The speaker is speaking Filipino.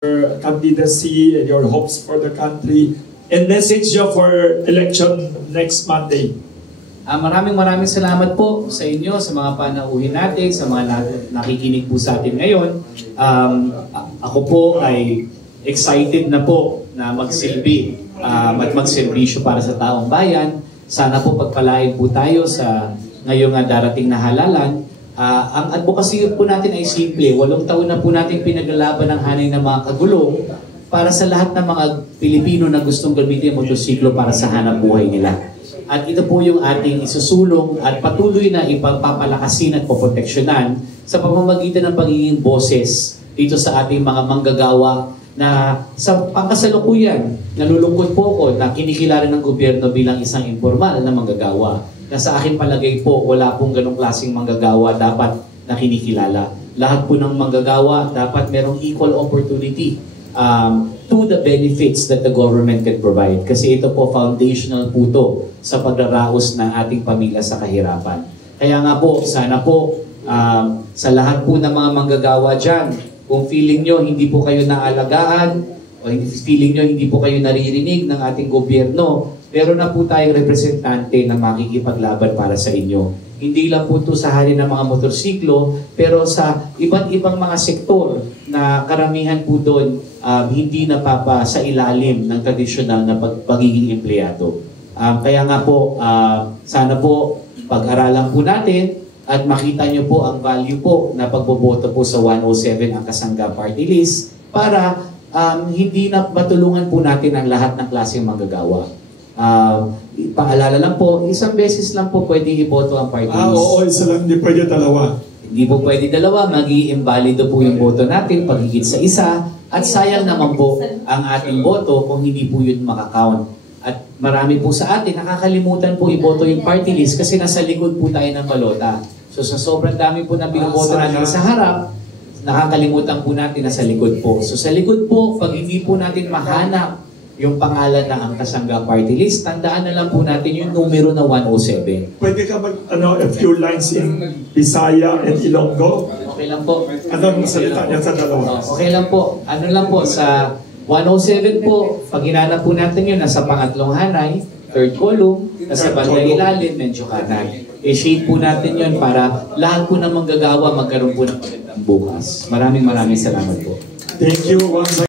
your candidacy and your hopes for the country and message you for election next Monday. Maraming salamat po sa inyo, sa mga panauhin natin, sa mga nakikinig po sa atin ngayon. Ako po ay excited na po na magsilbi at magserbisyo para sa taong bayan. Sana po pagpalain po tayo sa ngayong darating na halalan. Ang advocacy po natin ay simple. 8 taon na po natin pinaglalaban ng hanay ng mga kagulong para sa lahat ng mga Pilipino na gustong gamitin ang motorsiklo para sa hanap buhay nila. At ito po yung ating isusulong at patuloy na ipapalakasin at poproteksyonan sa pamamagitan ng pagiging boses dito sa ating mga manggagawa na sa pangkasalukuyan, nalulungkot po ako na kinikilala ng gobyerno bilang isang informal na manggagawa. Na sa aking palagay po, wala pong ganong klaseng manggagawa dapat na kinikilala. Lahat po ng manggagawa dapat merong equal opportunity to the benefits that the government can provide. Kasi ito po, foundational po to sa pagraraos ng ating pamilya sa kahirapan. Kaya nga po, sana po, sa lahat po ng mga manggagawa dyan, kung feeling nyo hindi po kayo naalagaan, o feeling nyo hindi po kayo naririnig ng ating gobyerno, meron na po tayong representante na makikipaglaban para sa inyo. Hindi lang po ito sa hari ng mga motorsiklo, pero sa iba't ibang mga sektor na karamihan po doon hindi napapa sa ilalim ng tradisyonal na pagiging empleyado. Kaya nga po, sana po pag-aralan po natin at makita nyo po ang value po na pagboboto po sa 107 ang Kasangga Party List para hindi na matulungan po natin ang lahat ng klaseng manggagawa. Paalala lang po, isang beses lang po pwede iboto ang party list. Oo, isa lang, hindi pwede dalawa. Hindi po pwede dalawa, mag-i-invalido po yung boto natin pag higit sa isa, at sayang naman po ang ating boto kung hindi po yun makakount. At marami po sa atin, nakakalimutan po iboto yung party list kasi nasa likod po tayo ng balota. So sa sobrang dami po na binoboto natin sa harap, nakakalimutan po natin na sa likod po. So sa likod po, pag hindi po natin mahanap yung pangalan ng ang Kasangga Party List, tandaan na lang po natin yung numero na 107. Pwede ka mag, a few lines in Bisaya and Ilonggo? Okay lang po. Anong salita niya sa dalawa? Okay lang po. Ano lang po, sa 107 po, pag hinanap po natin yun, nasa pangatlong hanay, third column, nasa bandang ilalim, medyo kanan. I-shade po natin yun para lahat po ng manggagawa magkaroon po ng magandang bukas. Maraming salamat po. Thank you once again.